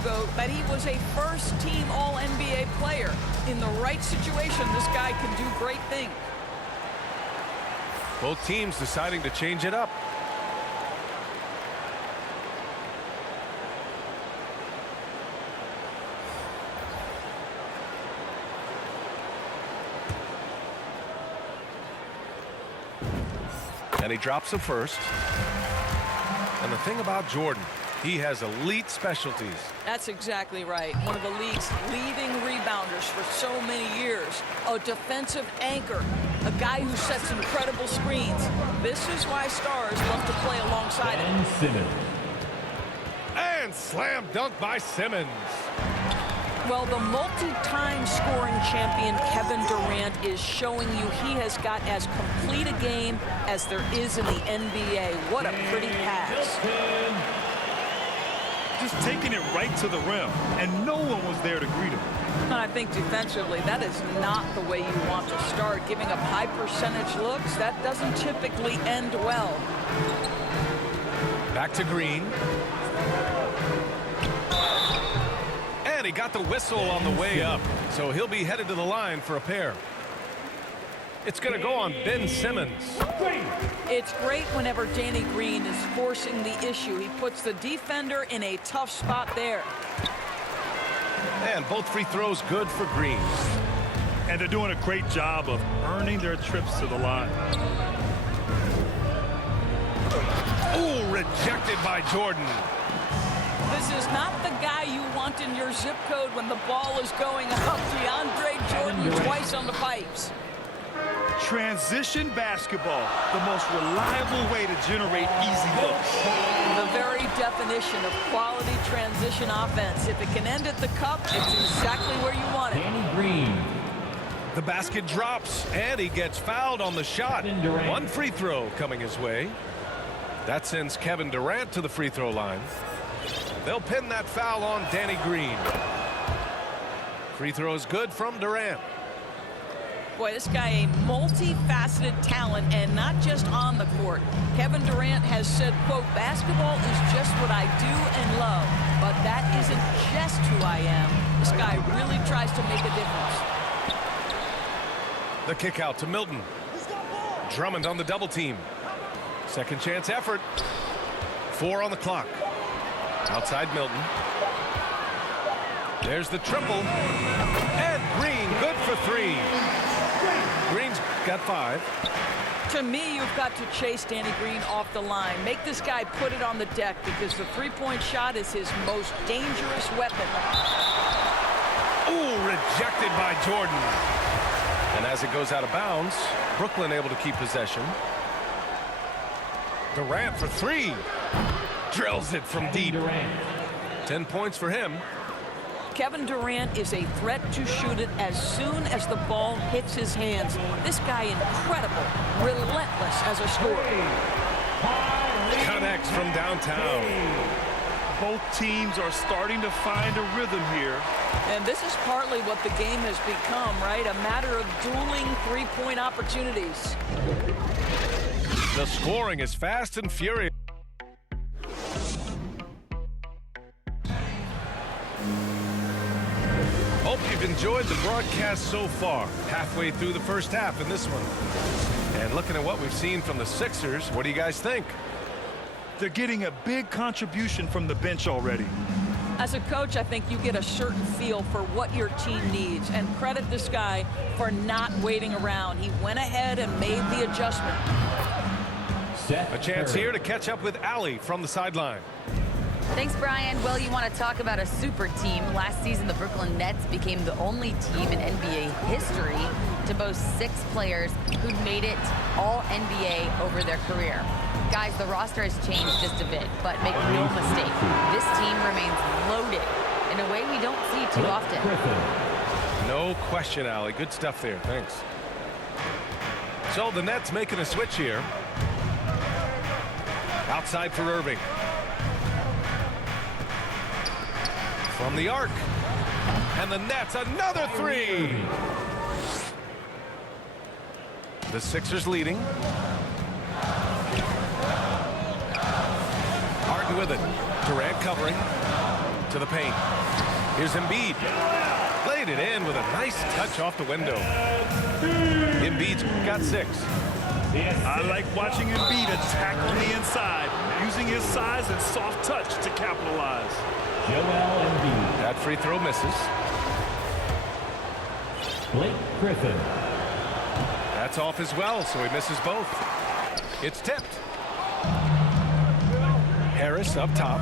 ago that he was a first-team All-NBA player. In the right situation, this guy can do great things. Both teams deciding to change it up. And he drops the first. And the thing about Jordan, he has elite specialties. That's exactly right. One of the league's leading rebounders for so many years. A defensive anchor. A guy who sets incredible screens. This is why stars love to play alongside him. Simmons. And slam dunk by Simmons. Well, the multi-time scoring champion Kevin Durant is showing you he has got as complete a game as there is in the NBA. What a pretty pass. Just taking it right to the rim, and no one was there to greet him. And I think defensively, that is not the way you want to start. Giving up high percentage looks, that doesn't typically end well. Back to Green. And he got the whistle on the way up, so he'll be headed to the line for a pair. It's going to go on Ben Simmons. It's great whenever Danny Green is forcing the issue. He puts the defender in a tough spot there. And both free throws good for Green. And they're doing a great job of earning their trips to the line. Ooh, rejected by Jordan. This is not the guy you want in your zip code when the ball is going up. DeAndre Jordan twice on the pipes. Transition basketball, the most reliable way to generate easy looks. The very definition of quality transition offense. If it can end at the cup, it's exactly where you want it. Danny Green. The basket drops, and he gets fouled on the shot. One free throw coming his way. That sends Kevin Durant to the free throw line. They'll pin that foul on Danny Green. Free throw is good from Durant. Boy, this guy a multifaceted talent, and not just on the court. Kevin Durant has said, quote, basketball is just what I do and love, but that isn't just who I am. This guy really tries to make a difference. The kick out to Milton. Drummond on the double team. Second chance effort. 4 on the clock. Outside Milton. There's the triple. And Green, good for 3. Green's got 5. To me, you've got to chase Danny Green off the line. Make this guy put it on the deck because the three-point shot is his most dangerous weapon. Ooh, rejected by Jordan. And as it goes out of bounds, Brooklyn able to keep possession. Durant for 3. Drills it from deep. 10 points for him. Kevin Durant is a threat to shoot it as soon as the ball hits his hands. This guy incredible, relentless as a scorer. Connects from downtown. Both teams are starting to find a rhythm here. And this is partly what the game has become, right? A matter of dueling three-point opportunities. The scoring is fast and furious. Hope you've enjoyed the broadcast so far. Halfway through the first half in this one. And looking at what we've seen from the Sixers, what do you guys think? They're getting a big contribution from the bench already. As a coach, I think you get a certain feel for what your team needs. And credit this guy for not waiting around. He went ahead and made the adjustment. A chance here to catch up with Allie from the sideline. Thanks, Brian. Well, you want to talk about a super team. Last season, the Brooklyn Nets became the only team in NBA history to boast 6 players who'd made it all NBA over their career. Guys, the roster has changed just a bit, but make no mistake, this team remains loaded in a way we don't see too often. No question, Allie. Good stuff there. Thanks. So the Nets making a switch here. Outside for Irving. From the arc. And the Nets, another 3. The Sixers leading. Harden with it. Durant covering. To the paint. Here's Embiid. Played it in with a nice touch off the window. Embiid's got 6. I like watching Embiid attack on the inside, using his size and soft touch to capitalize. Joel Embiid. That free throw misses. Blake Griffin. That's off as well, so he misses both. It's tipped. Harris up top.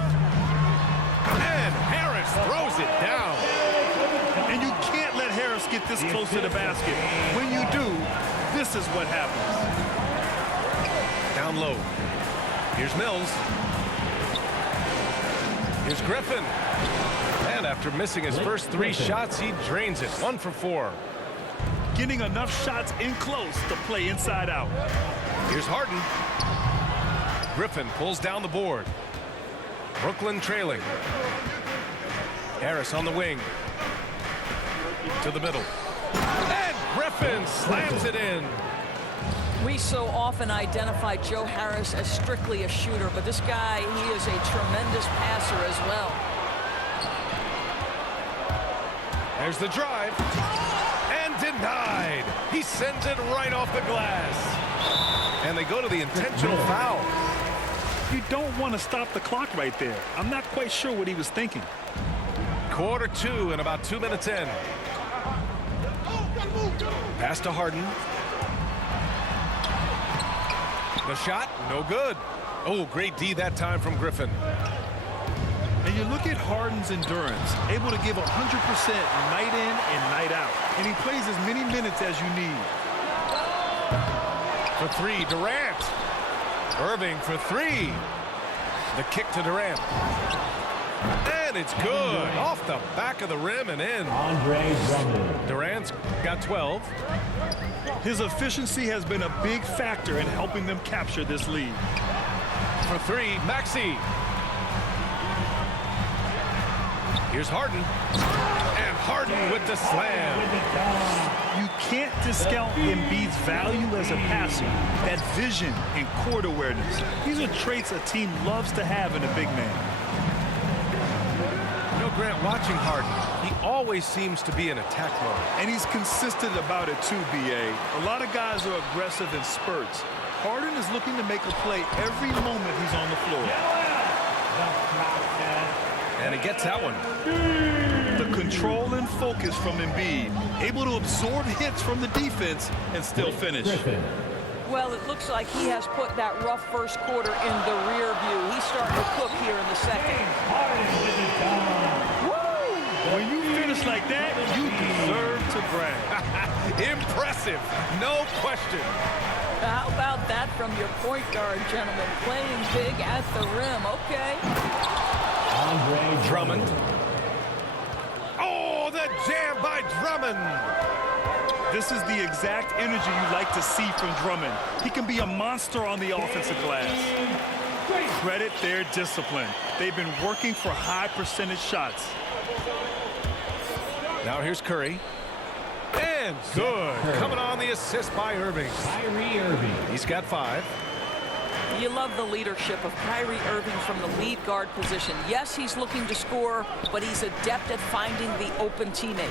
And Harris throws it down. And you can't let Harris get this close to the basket. When you do, this is what happens. Down low. Here's Mills. Here's Griffin. And after missing his first 3 shots, he drains it. 1 for 4. Getting enough shots in close to play inside out. Here's Harden. Griffin pulls down the board. Brooklyn trailing. Harris on the wing. To the middle. And Griffin slams it in. We so often identify Joe Harris as strictly a shooter, but this guy, he is a tremendous passer as well. There's the drive. And denied. He sends it right off the glass. And they go to the intentional foul. You don't want to stop the clock right there. I'm not quite sure what he was thinking. Quarter 2 and about 2 minutes in. Pass to Harden. The shot, no good. Oh, great D that time from Griffin. And you look at Harden's endurance, able to give 100% night in and night out. And he plays as many minutes as you need. For 3, Durant. Irving for 3. The kick to Durant. And it's good. Off the back of the rim and in. Andre Drummond. Durant's got 12. His efficiency has been a big factor in helping them capture this lead. For 3, Maxey. Here's Harden. And Harden with the slam. You can't discount Embiid's value as a passer. That vision and court awareness. These are traits a team loves to have in a big man. You know, Grant, watching Harden, he always seems to be in attack mode. And he's consistent about it too, B.A. A lot of guys are aggressive in spurts. Harden is looking to make a play every moment he's on the floor. And he gets that one. The control and focus from Embiid, able to absorb hits from the defense and still finish. Griffin. Well, it looks like he has put that rough first quarter in the rear view. He's starting to cook here in the second. When you finish like that, you deserve to brag. Impressive, no question. How about that from your point guard, gentlemen? Playing big at the rim. Okay. Andre Drummond. Oh, the jam by Drummond. This is the exact energy you like to see from Drummond. He can be a monster on the offensive glass. Credit their discipline. They've been working for high percentage shots. Now here's Curry. And good. Coming on the assist by Irving. Kyrie Irving. He's got 5. You love the leadership of Kyrie Irving from the lead guard position. Yes, he's looking to score, but he's adept at finding the open teammate.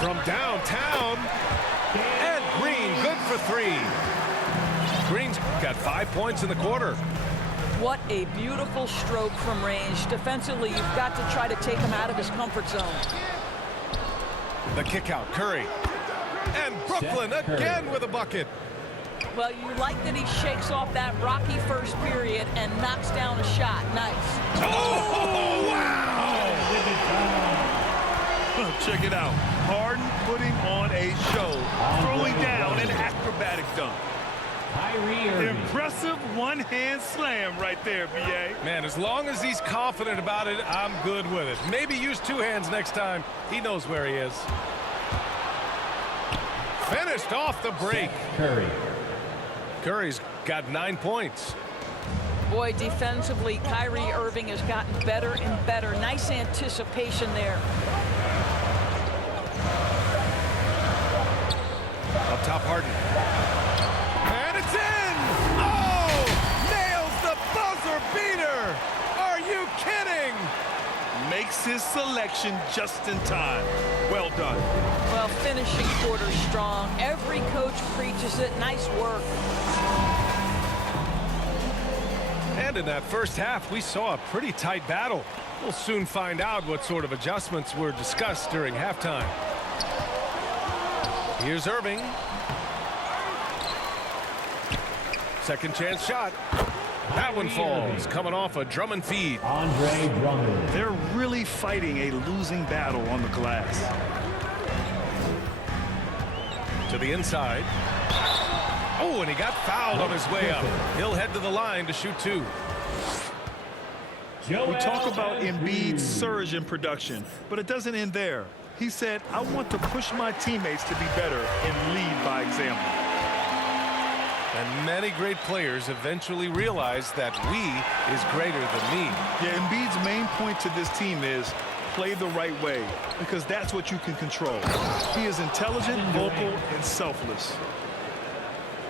From downtown. And Green, good for 3. Green's got 5 points in the quarter. What a beautiful stroke from range. Defensively, you've got to try to take him out of his comfort zone. The kick out, Curry. And Brooklyn again with a bucket. Well, you like that he shakes off that rocky first period and knocks down a shot. Nice. Oh, wow! Check it out. Harden putting on a show, throwing down an acrobatic dunk. Kyrie Irving. Impressive one-hand slam right there, B.A. Man, as long as he's confident about it, I'm good with it. Maybe use 2 hands next time. He knows where he is. Finished off the break. Curry. Curry's got 9 points. Boy, defensively, Kyrie Irving has gotten better and better. Nice anticipation there. Up top, Harden. And it's in! Oh! Nails the buzzer beater! Are you kidding? makes his selection just in time. Well done. Well, finishing quarters strong. Every coach preaches it. Nice work. And in that first half, we saw a pretty tight battle. We'll soon find out what sort of adjustments were discussed during halftime. Here's Irving. Second chance shot. That one falls, coming off a Drummond feed. Andre Drummond. They're really fighting a losing battle on the glass. To the inside. Oh, and he got fouled on his way up. He'll head to the line to shoot two. We talk about Embiid's surge in production, but it doesn't end there. He said, I want to push my teammates to be better and lead by example. And many great players eventually realize that we is greater than me. Yeah, Embiid's main point to this team is play the right way, because that's what you can control. He is intelligent, vocal, and selfless.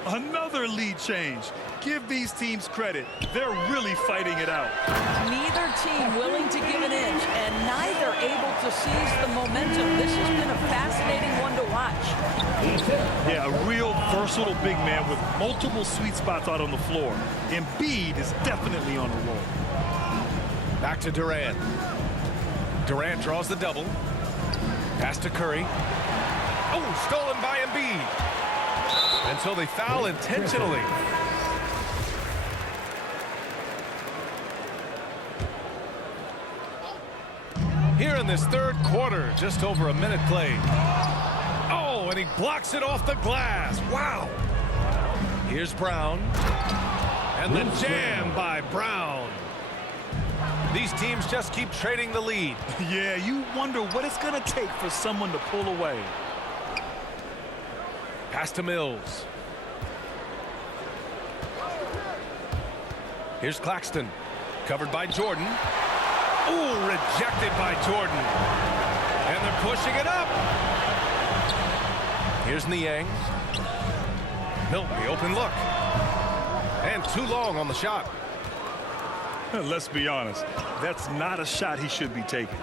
Another lead change. Give these teams credit. They're really fighting it out. Neither team willing to give an inch, and neither able to seize the momentum. This has been a fascinating one to watch. Yeah, a real versatile big man with multiple sweet spots out on the floor. Embiid is definitely on a roll. Back to Durant. Durant draws the double. Pass to Curry. Oh, stolen by Embiid. And so they foul intentionally. Here in this third quarter, just over a minute played. Oh, and he blocks it off the glass. Wow. Here's Brown. And the jam by Brown. These teams just keep trading the lead. Yeah, you wonder what it's going to take for someone to pull away. Pass to Mills. Here's Claxton. Covered by Jordan. Ooh, rejected by Jordan. And they're pushing it up. Here's Niang. Milton, the open look. And too long on the shot. Let's be honest, that's not a shot he should be taking.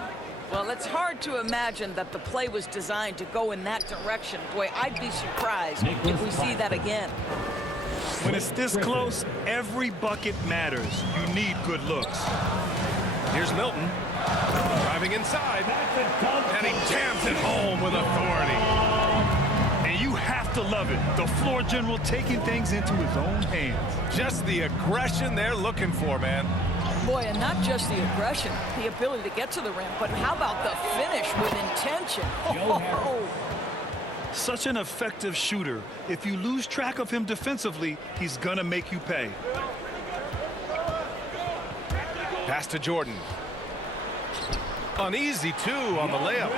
Well, it's hard to imagine that the play was designed to go in that direction. Boy, I'd be surprised if we see that again. When it's this close, every bucket matters. You need good looks. Here's Milton. Driving inside. And he jams it home with authority. And you have to love it. The floor general taking things into his own hands. Just the aggression they're looking for, man. Boy, and not just the aggression, the ability to get to the rim, but how about the finish with intention? Oh. Such an effective shooter. If you lose track of him defensively, he's gonna make you pay. Pass to Jordan. Uneasy, too, on the layup.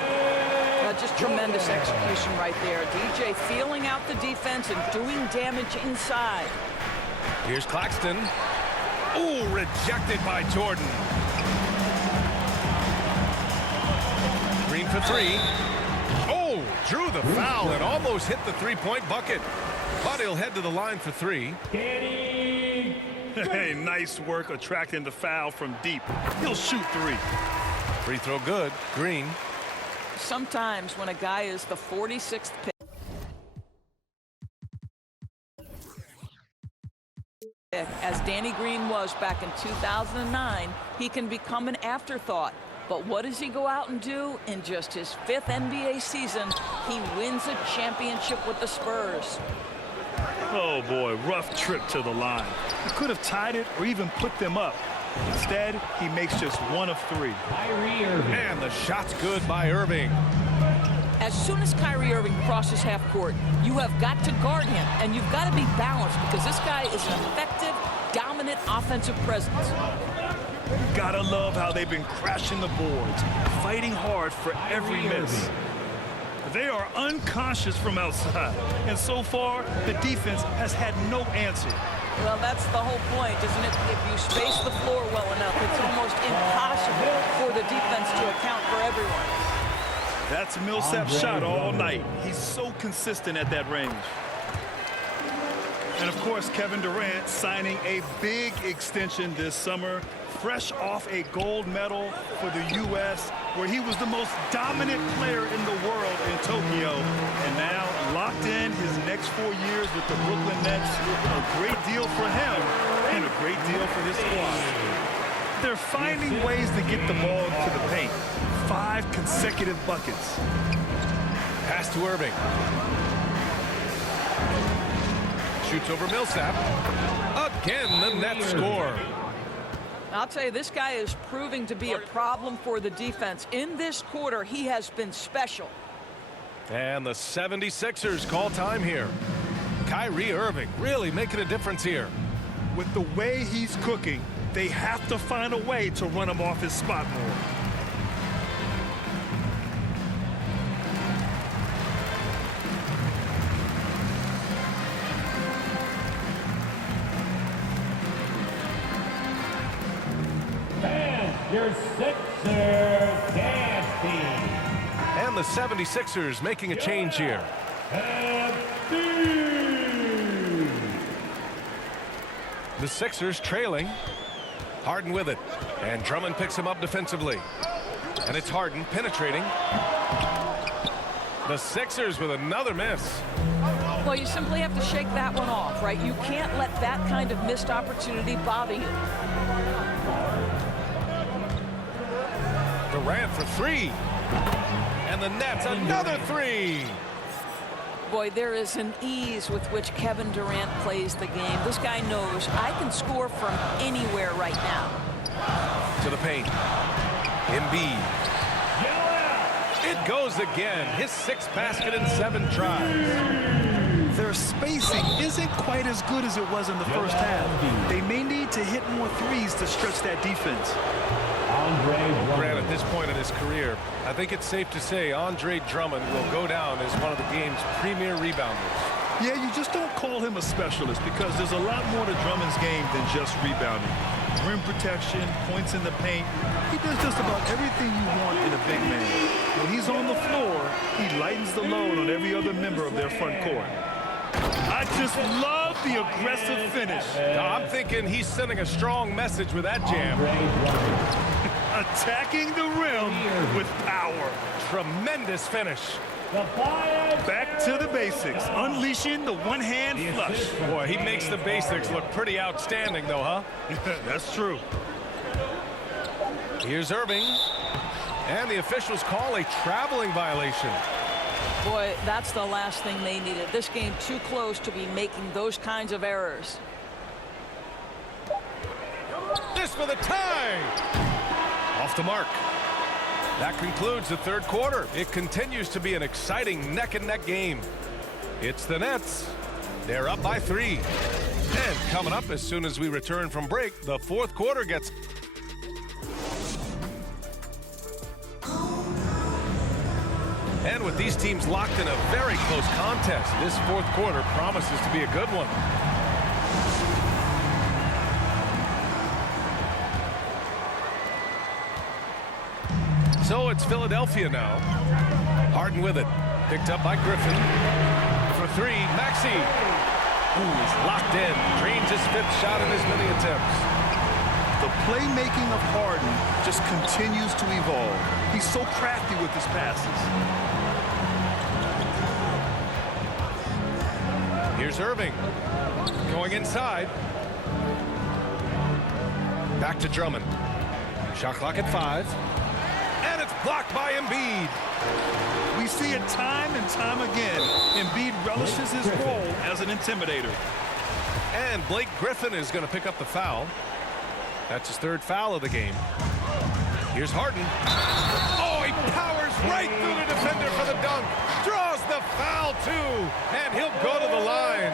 Just tremendous execution right there. DJ feeling out the defense and doing damage inside. Here's Claxton. Ooh, rejected by Jordan. Green for three. Oh, drew the foul and almost hit the three-point bucket. But he'll head to the line for three. Hey, nice work attracting the foul from deep. He'll shoot three. Free throw good. Green. Sometimes when a guy is the 46th pick, as Danny Green was back in 2009, he can become an afterthought. But what does he go out and do? In just his 5th NBA season, he wins a championship with the Spurs. Oh boy, rough trip to the line. He could have tied it or even put them up. Instead, he makes just one of three. Kyrie Irving. And the shot's good by Irving. As soon as Kyrie Irving crosses half court, you have got to guard him, and you've got to be balanced because this guy is an effective, dominant offensive presence. Gotta love how they've been crashing the boards, fighting hard for every miss. They are unconscious from outside, and so far, the defense has had no answer. Well, that's the whole point, isn't it? If you space the floor well enough, it's almost impossible for the defense to account for everyone. That's Millsap's shot all night. He's so consistent at that range. And of course, Kevin Durant signing a big extension this summer. fresh off a gold medal for the U.S., where he was the most dominant player in the world in Tokyo, and now locked in his next 4 years with the Brooklyn Nets. A great deal for him and a great deal for his squad. They're finding ways to get the ball to the paint. 5 consecutive buckets. Pass to Irving. Shoots over Millsap. Again, the Nets score. I'll tell you, this guy is proving to be a problem for the defense. In this quarter, he has been special. And the 76ers call time here. Kyrie Irving really making a difference here. With the way he's cooking, they have to find a way to run him off his spot more. Your Sixers dance team. And the 76ers making a change here. The Sixers trailing. Harden with it. And Drummond picks him up defensively. And it's Harden penetrating. The Sixers with another miss. Well, you simply have to shake that one off, right? You can't let that kind of missed opportunity bother you. Durant for 3. And the Nets another 3. Boy, there is an ease with which Kevin Durant plays the game. This guy knows I can score from anywhere right now. To the paint. Embiid. It goes again. His 6th basket in 7 tries. Their spacing isn't quite as good as it was in the first half. They may need to hit more threes to stretch that defense. Grant, at this point in his career, I think it's safe to say Andre Drummond will go down as one of the game's premier rebounders. Yeah, you just don't call him a specialist because there's a lot more to Drummond's game than just rebounding. Rim protection, points in the paint. He does just about everything you want in a big man. When he's on the floor, he lightens the load on every other member of their front court. I just love the aggressive finish. I'm thinking he's sending a strong message with that jam. Attacking the rim with power. Tremendous finish. Back to the basics, unleashing the one-hand flush. Boy, he makes the basics look pretty outstanding, though, huh? That's true. Here's Irving. And the officials call a traveling violation. Boy, that's the last thing they needed. This game too close to be making those kinds of errors. This for the tie. Off the mark. That concludes the 3rd quarter. It continues to be an exciting neck-and-neck game. It's the Nets. They're up by 3. And coming up as soon as we return from break, the 4th quarter gets... And with these teams locked in a very close contest, this 4th quarter promises to be a good one. So it's Philadelphia now. Harden with it. Picked up by Griffin. For 3, Maxey. Ooh, he's locked in. Drains his 5th shot in as many attempts. The playmaking of Harden just continues to evolve. He's so crafty with his passes. Here's Irving. Going inside. Back to Drummond. Shot clock at 5. And it's blocked by Embiid. We see it time and time again. Embiid relishes his role as an intimidator. And Blake Griffin is going to pick up the foul. That's his 3rd foul of the game. Here's Harden. Oh, he powers right through the defender for the dunk. Draws the foul, too. And he'll go to the line.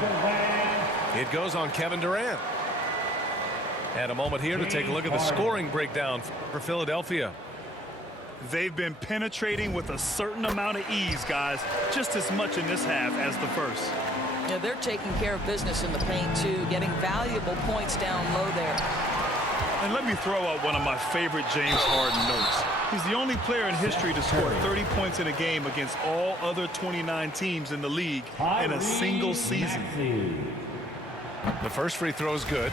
It goes on Kevin Durant. And a moment here to take a look at the scoring breakdown for Philadelphia. They've been penetrating with a certain amount of ease, guys. Just as much in this half as the first. Yeah, they're taking care of business in the paint, too, getting valuable points down low there. And let me throw out one of my favorite James Harden notes. He's the only player in history to score 30 points in a game against all other 29 teams in the league in a single season. The first free throw is good.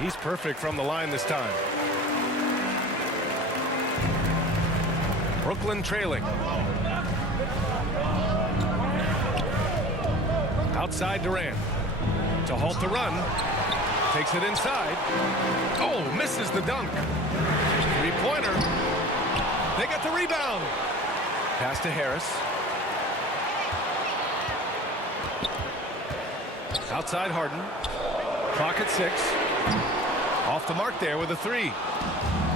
He's perfect from the line this time. Brooklyn trailing. Outside Durant. To halt the run. Takes it inside. Oh, misses the dunk. Three-pointer. They get the rebound. Pass to Harris. Outside Harden. Clock at 6. Off the mark there with a 3.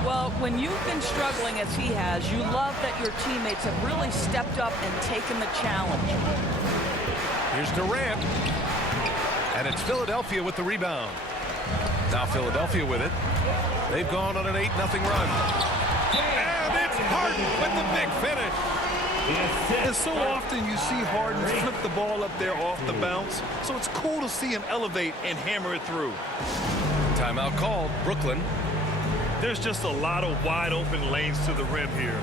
Well, when you've been struggling as he has, you love that your teammates have really stepped up and taken the challenge. Here's Durant. And it's Philadelphia with the rebound. Now Philadelphia with it. They've gone on an 8-0 run. And it's Harden with the big finish. And so often you see Harden flip the ball up there off the bounce. So it's cool to see him elevate and hammer it through. Timeout called. Brooklyn. There's just a lot of wide open lanes to the rim here.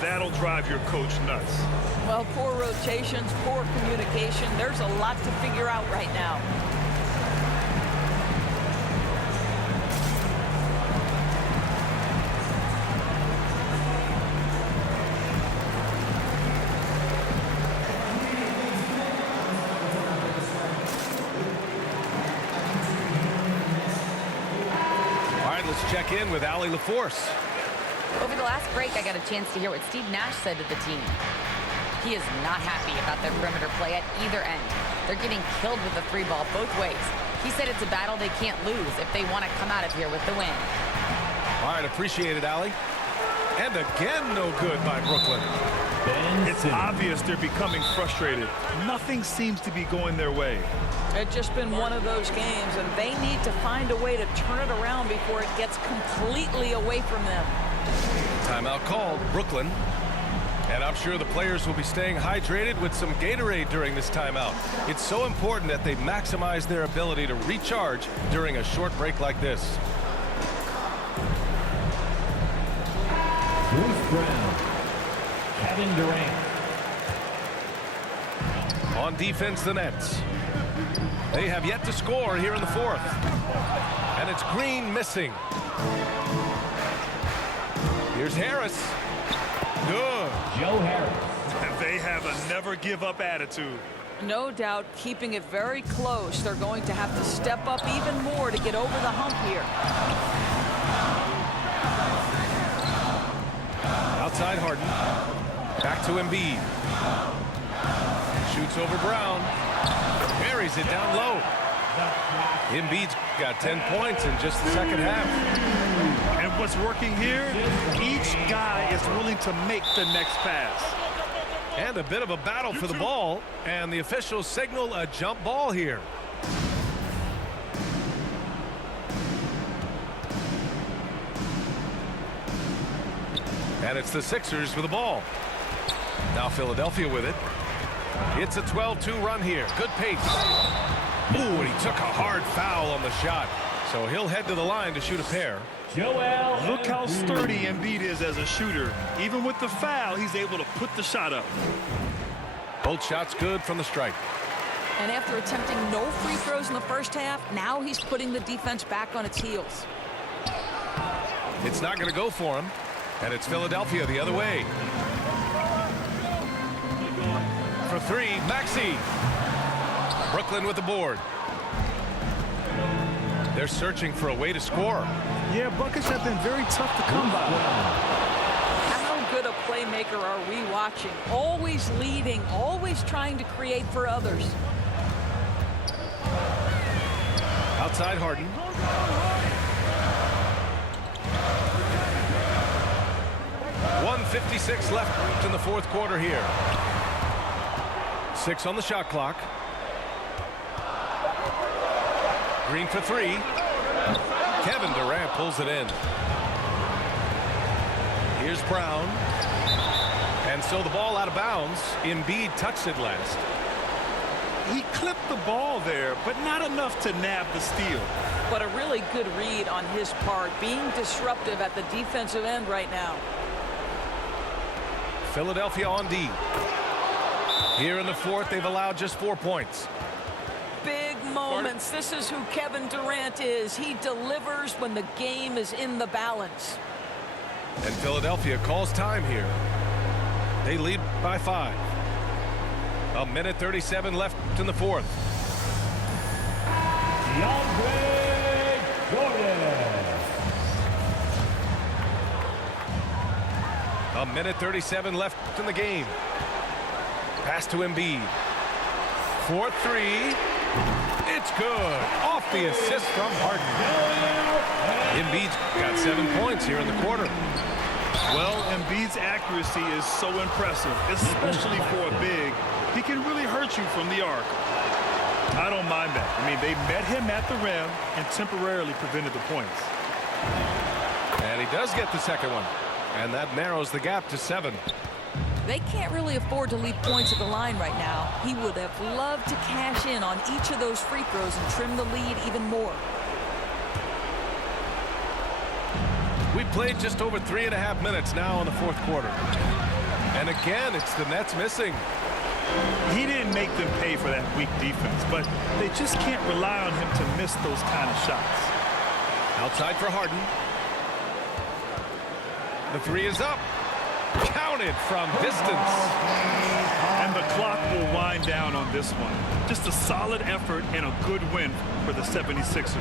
That'll drive your coach nuts. Well, poor rotations, poor communication. There's a lot to figure out right now. Check in with Allie LaForce. Over the last break, I got a chance to hear what Steve Nash said to the team. He is not happy about their perimeter play at either end. They're getting killed with the 3-ball both ways. He said it's a battle they can't lose if they want to come out of here with the win. All right, appreciate it, Allie. And again, no good by Brooklyn. It's obvious they're becoming frustrated. Nothing seems to be going their way. It's just been one of those games, and they need to find a way to turn it around before it gets completely away from them. Timeout called. Brooklyn. And I'm sure the players will be staying hydrated with some Gatorade during this timeout. It's so important that they maximize their ability to recharge during a short break like this. Bruce Brown. Kevin Durant. On defense, the Nets. They have yet to score here in the 4th. And it's Green missing. Here's Harris. Good. Joe Harris. They have a never-give-up attitude. No doubt, keeping it very close. They're going to have to step up even more to get over the hump here. Outside Harden. Back to Embiid. Shoots over Brown. Buries it down low. Embiid's got 10 points in just the second half. And what's working here? Each guy is willing to make the next pass. And a bit of a battle for the ball. And the officials signal a jump ball here. And it's the Sixers with the ball. Now Philadelphia with it. It's a 12-2 run here. Good pace. Ooh, and he took a hard foul on the shot. So he'll head to the line to shoot a pair. Joel. Look how sturdy Embiid is as a shooter. Even with the foul, he's able to put the shot up. Both shots good from the stripe. And after attempting no free throws in the first half, now he's putting the defense back on its heels. It's not going to go for him. And it's Philadelphia the other way. For 3, Maxey. Brooklyn with the board. They're searching for a way to score. Yeah, buckets have been very tough to come by. How good a playmaker are we watching? Always leading, always trying to create for others. Outside Harden. .156 left in the 4th quarter here. 6 on the shot clock. Green for 3. Kevin Durant pulls it in. Here's Brown. And so the ball out of bounds. Embiid touched it last. He clipped the ball there, but not enough to nab the steal. But a really good read on his part, being disruptive at the defensive end right now. Philadelphia on D. Here in the 4th, they've allowed just 4 points. Big moment elements. This is who Kevin Durant is. He delivers when the game is in the balance. And Philadelphia calls time here. They lead by 5. 1:37 left in the fourth. DeAndre Jordan. 1:37 left in the game. Pass to Embiid. 4-3. It's good. Off the assist from Harden. Embiid's got 7 points here in the quarter. Well, Embiid's accuracy is so impressive, especially for a big. He can really hurt you from the arc. I don't mind that. I mean, they met him at the rim and temporarily prevented the points. And he does get the second one. And that narrows the gap to 7. They can't really afford to leave points at the line right now. He would have loved to cash in on each of those free throws and trim the lead even more. We played just over 3.5 minutes now in the fourth quarter. And again, it's the Nets missing. He didn't make them pay for that weak defense, but they just can't rely on him to miss those kind of shots. Outside for Harden. The 3 is up. Counted from distance. And the clock will wind down on this one. Just a solid effort and a good win for the 76ers.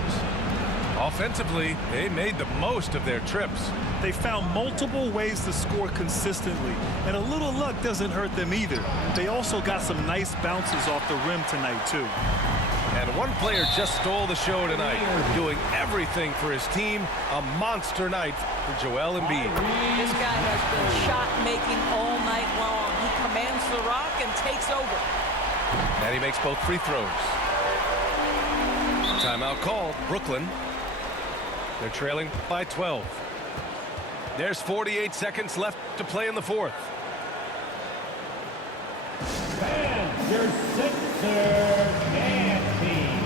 Offensively, they made the most of their trips. They found multiple ways to score consistently, and a little luck doesn't hurt them either. They also got some nice bounces off the rim tonight, too. And one player just stole the show tonight, doing everything for his team. A monster night for Joel Embiid. This guy has been shot-making all night long. He commands the rock and takes over. And he makes both free throws. Timeout called. Brooklyn. They're trailing by 12. There's 48 seconds left to play in the fourth. And your Sixers and team.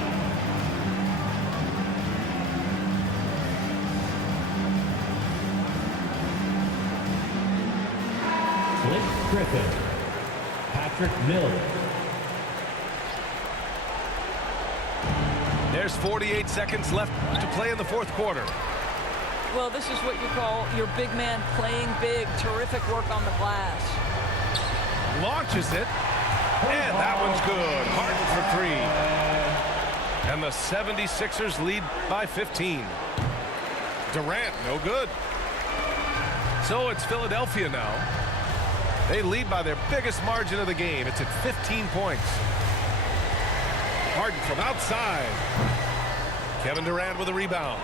Blake Griffin. Patrick Mills. There's 48 seconds left to play in the fourth quarter. Well, this is what you call your big man playing big. Terrific work on the glass. Launches it. And that one's good. Harden for 3. And the 76ers lead by 15. Durant, no good. So it's Philadelphia now. They lead by their biggest margin of the game. It's at 15 points. Harden from outside. Kevin Durant with a rebound.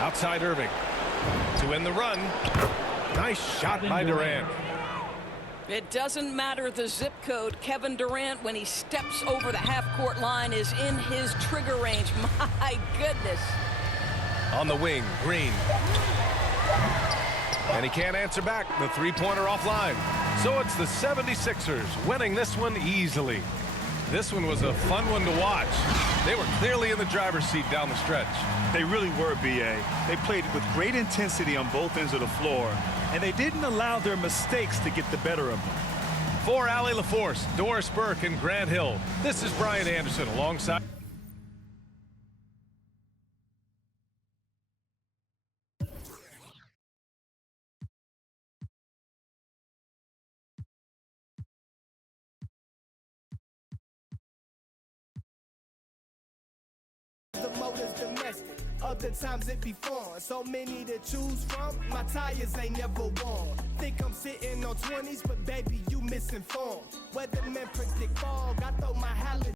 Outside Irving. To end the run. Nice shot by Durant. It doesn't matter the zip code. Kevin Durant, when he steps over the half-court line, is in his trigger range. My goodness. On the wing, Green. And he can't answer back. The three-pointer offline. So it's the 76ers winning this one easily. This one was a fun one to watch. They were clearly in the driver's seat down the stretch. They really were, B.A. They played with great intensity on both ends of the floor, and they didn't allow their mistakes to get the better of them. For Allie LaForce, Doris Burke, and Grant Hill, this is Brian Anderson alongside. The motor's domestic, other times it be fun. So many to choose from, my tires ain't never worn. Think I'm sitting on 20s, but baby, you misinformed. Weathermen predict fog, I throw my halogen.